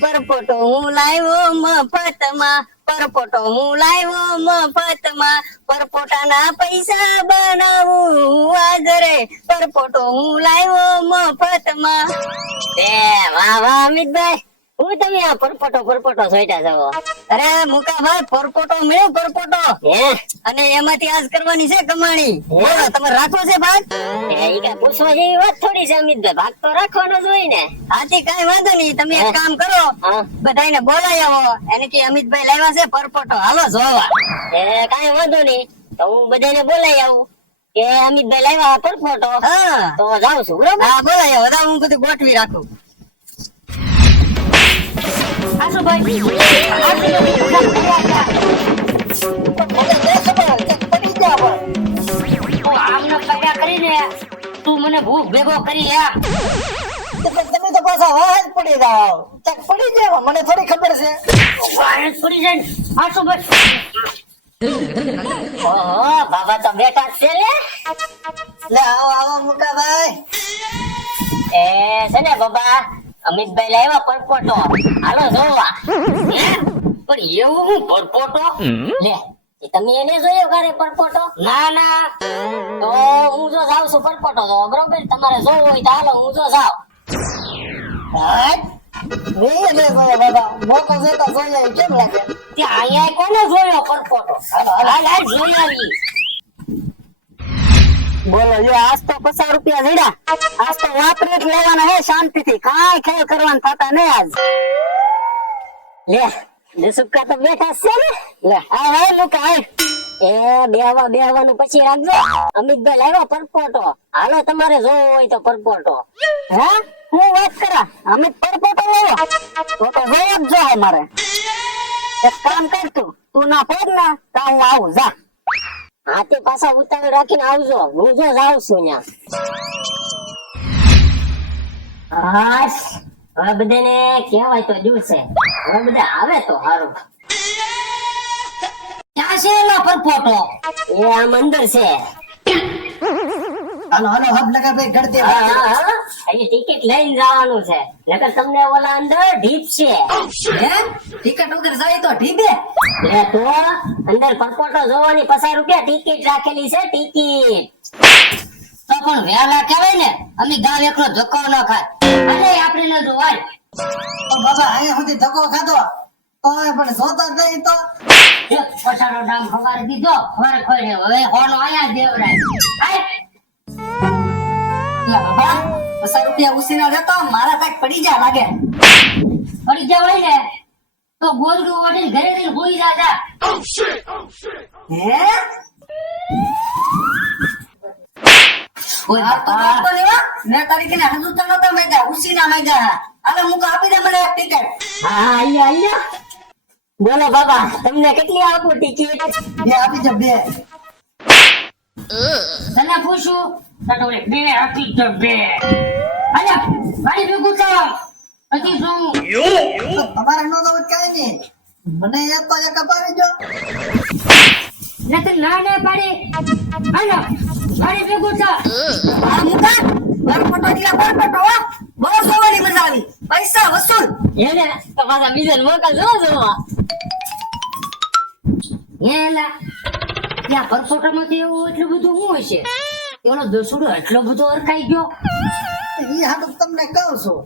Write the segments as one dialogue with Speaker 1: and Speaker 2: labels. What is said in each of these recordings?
Speaker 1: પરપોટો હું લાવ્યો મફતમાં, પરપોટો હું લાવ્યો મફતમાં. પરપોટાના પૈસા બનાવું હું આદરે પરપોટો હું લાવ્યો મફતમાં. એ વાહ વાહ, અમિતભાઈ. હું તમે આ પરપોટો પરપોટો સોઈટા જાવો અરે મુકાભાઈ પરપોટો મળ્યો પરપોટો. અને એમાંથી આજ કરવાની છે કમાણી. તમે રાખો છે ભાગ? એ ઈ પૂછવા જેવી વાત થોડી છે અમિતભાઈ. ભાગ તો રાખવાનો જ હોય ને. આથી કાંઈ વાંધો નહીં. તમે એક કામ કરો. બધાને બોલાવી આવો. એને કે અમિતભાઈ લાવ્યા છે પરપોટો. હાલો જોવા. એ કાઈ વાંધો નહીં. તો હું બધાને બોલાવી આવું. કે અમિતભાઈ લાવ્યા પરપોટો. તો જાઉં છું બરોબર? હા બોલાવી આવો. બધા હું બધું ગોઠવી રાખું.
Speaker 2: પગ્યા કરીને તું મને ભૂખ ભેગો કરી લે
Speaker 1: તમે તો પાછા વાહન પડી જાઓ ચક પડી જાવ મને થોડી ખબર છે
Speaker 2: વાહન પડી જાય. આ શું બસ
Speaker 1: ઓહો બાબા તો બેઠા છે લે. લે આવો આવો મુકાભાઈ. એ છે ને બાબા. અમિતભાઈ લાવ્યા પરપોટો. હાલો જોવા. પણ એવું હું પરપોટો? લે તમે એને જોયો ઘરે પરપોટો? ના ના. તો હું જો જાઉં છું પરપોટો તો બરોબર? તમારે જોવું હોય તો હાલો હું જો જાઉં. ત્યાં અહીંયા કોને જોયો પરપોટો? હાલ હાલ જોઈ આવી. બોલો જો આજ તો પચાસ રૂપિયા જીડા આજ તો વાપરી જ લેવાના હે શાંતિથી. કાંઈ ખેલ કરવાનું થતા નહીં આજ. લે લે તો બેઠા છે ને? લે, આ હાય મુકા હાય એ, બેહવા, બેહવાનું પછી રાખજો. અમિતભાઈ લાવ્યો પરપોટો. હાલો, તમારે જોવો હોય તો પરપોટો. હે? હું વાત કરા? અમિત પરપોટો લાવ્યો? તો તો જોવો જ જો મારે એક કામ કર તું. તું ના પડ ના, તો હું આવું, જા. હાથે પાછા ઉતાવળ રાખીને આવજો. હું જો જાઉં છું ત્યાં. હવે બધાને કહેવાય તો જોશે. હવે બધા આવે તો સારું ક્યાં છે એનો પરફોટો એ આમ અંદર છે.
Speaker 3: હાલો હાલો હબ લગા ભાઈ ગળતે.
Speaker 1: અહીં ટિકિટ લઈને જવાનું છે. નકર તમને ઓલા અંદર ઢીપ છે.
Speaker 3: હે? ટિકટ વગર જાય તો ઢીબે
Speaker 1: લે તો અંદર પરપોટો જોવાની પચાસ રૂપિયા ટિકિટ રાખેલી છે ટિકિટ
Speaker 2: તો પણ વહેલા કહેવાય ને અમે ગાવ એકલો ધક્કો ન ખાય. અરે આપણે ન જોવાય.
Speaker 3: તો બાબા અહીંયા સુધી ધક્કો ખાધો? ઓય પણ જોતો જ નહીં તો.
Speaker 2: પછાડો ડામ ખવારે દીધો ખવારે ખોઈ હવે હોનો આયા દેવરાય. આય
Speaker 3: પચાસ રૂપિયા ઉસીના જતો મારા કાંઈક પડી જા લાગે.
Speaker 2: પડી જવાય ને તો ગોદડું ઓઢીને ઘરે જઈને ભૂઈ જા
Speaker 3: હે?
Speaker 2: ઓય
Speaker 3: આ તો
Speaker 2: બાપા.
Speaker 3: ધક્કો લેવા. મેં તારી ને હજુ તો નતા માંગ્યા ઉસીના માંગ્યા હાલે મુકો આપી દે મને ટિકિટ
Speaker 1: હા આયા આયા બોલો બાબા તમને કેટલી આપું ટિકિટ
Speaker 3: બે આપી દે બે.
Speaker 2: તને પૂછું તો બે હતી તો બે અલ્યા મારી ભેગું તો હજી
Speaker 3: શું તમારે નો તો કઈ નહીં મને એ તો એક અપાવી જો મુકા પૈસા વસૂલ
Speaker 1: એને તો પાછા બીજાને મોકલજો જોવા
Speaker 2: એલા ત્યાં પરસોટામાંથી એવું એટલું બધું શું હશે? એનો દસુડો એટલો બધો અરકાઈ ગયો.
Speaker 3: એ હાટું તમને કહું છું.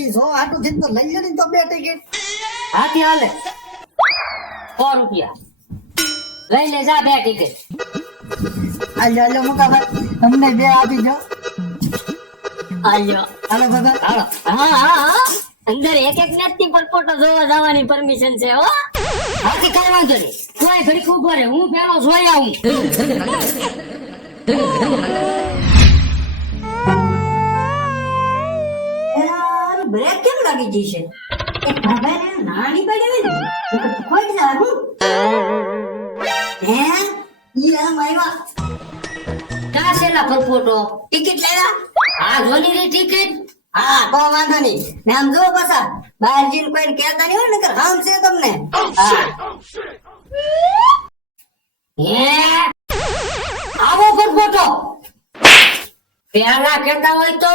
Speaker 3: એ જો હાટું થી તો લઈ લેની તો બે ટિકિટ.
Speaker 2: હાથી હાલે. સો રૂપિયા. લઈ લે જા બે ટિકિટ.
Speaker 3: આલ્યો આલ્યો મુકા ભાઈ તમને બે આપી જો
Speaker 1: આલ્યો.
Speaker 3: હાલો બાબા.
Speaker 2: હાલો.
Speaker 1: હા હા હા. અંદર એક એક વ્યક્તિ પરપોટો જોવા જવાની પરમિશન છે હો.
Speaker 2: હાથી કઈ વાંધો નહીં. તું ઘડી ઊભો રે હું પેલો જોઈ આવું.
Speaker 3: હું? હે ટિકિટ લેવા?
Speaker 2: આ જોની ટિકિટ
Speaker 3: હા, તો વાંધો નહીં. ને આમ જો પાછા. બહાર કોઈને કહેતા નહીં હોય ને હામ છે તમને. હા.
Speaker 2: હે પેલા કેતા હોય તો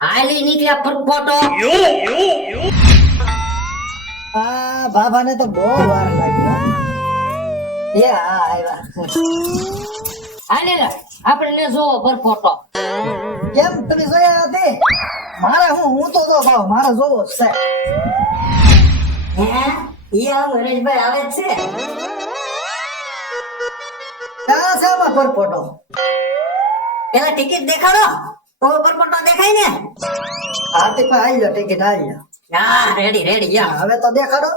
Speaker 2: હાલી નીકળ્યા ફટફટો
Speaker 3: આ બાબાને તો બહુ વાર લાગ્યો. એ હા આવ્યા.
Speaker 2: હાલે લે આપણે જોવો ફરફોટો
Speaker 3: કેમ તમે જોયા નથી મારે હું હું તો જો ભાવ મારે જોવો છે.
Speaker 1: હે? ઈ આ હરેશભાઈ આવે છે?
Speaker 3: પરપોટો
Speaker 1: પેલા ટિકિટ દેખાડો. તો પરપોટો દેખાય ને?
Speaker 3: હા તે પણ આવી લો ટિકિટ આવી લો.
Speaker 1: હા રેડી રેડી યા.
Speaker 3: હવે તો દેખાડો.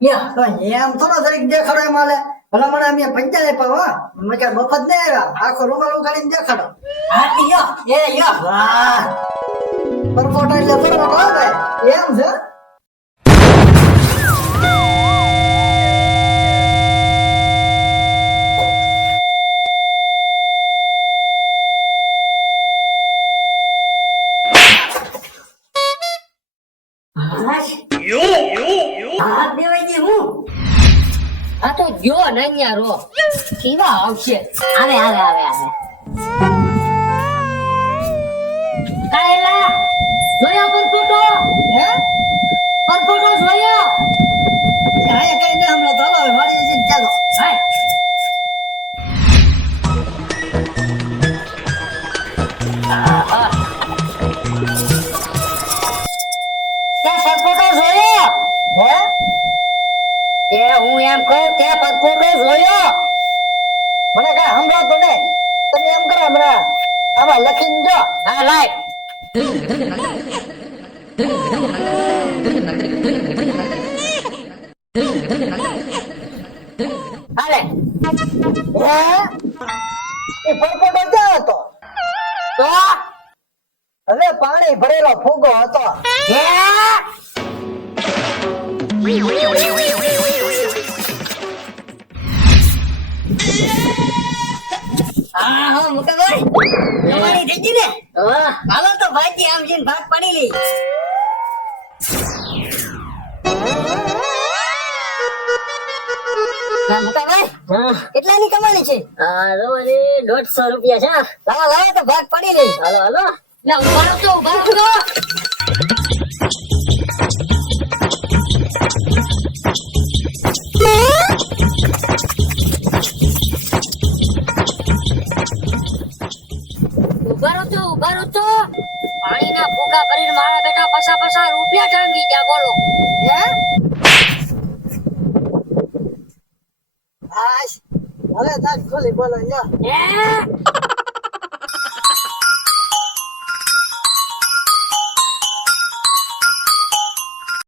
Speaker 3: યા. તો એમ થોડો જરીક દેખાડો એમ આલે ભલા મને અમે આપ્યા હો. મેં કે મફત નહીં આવ્યા. આખો રૂમાલ ઉગાડીને દેખાડો.
Speaker 1: હા યો એ યો
Speaker 3: વાહ પરપોટો એટલે પરપોટો એમ છે?
Speaker 1: હાથ દેવાય હું.
Speaker 2: આ તો જો નાન્યા રો કેવા આવશે?
Speaker 1: આવે આવે આવે આવે.
Speaker 2: કાયલા! ત્યાં ફટફટો જોયો?
Speaker 3: હે?
Speaker 2: એ હું એમ કહું તે ફટફટો જોયો?
Speaker 3: મને કઈ સંભળાતો નહીં. તમે એમ કરો હમણાં આમાં લખીને જો
Speaker 2: હા, લાય.
Speaker 3: પાણી ભરેલો ફૂગો હતો.
Speaker 2: હે
Speaker 1: હા હા મુકાભાઈ તમારી થઈ ગઈ ને હાલો તો ભાઈ આમ જઈને ભાગ પાડી લઈ. કેટલાની કમાણી છે?
Speaker 2: દોઢસો રૂપિયા છે.
Speaker 1: લાવો લાવો તો ભાગ પડી લઈ.
Speaker 2: હાલો હાલો. લે ઊભા તો ઊભા તો. ઊભા તો ઊભા તો. પાણીના ભરીને મારા બેટા પસા પસા રૂપિયા ટાંગી ગયા બોલો.
Speaker 3: હે? હવે તાજ ખોલી બોલો લ્યો.
Speaker 2: હે?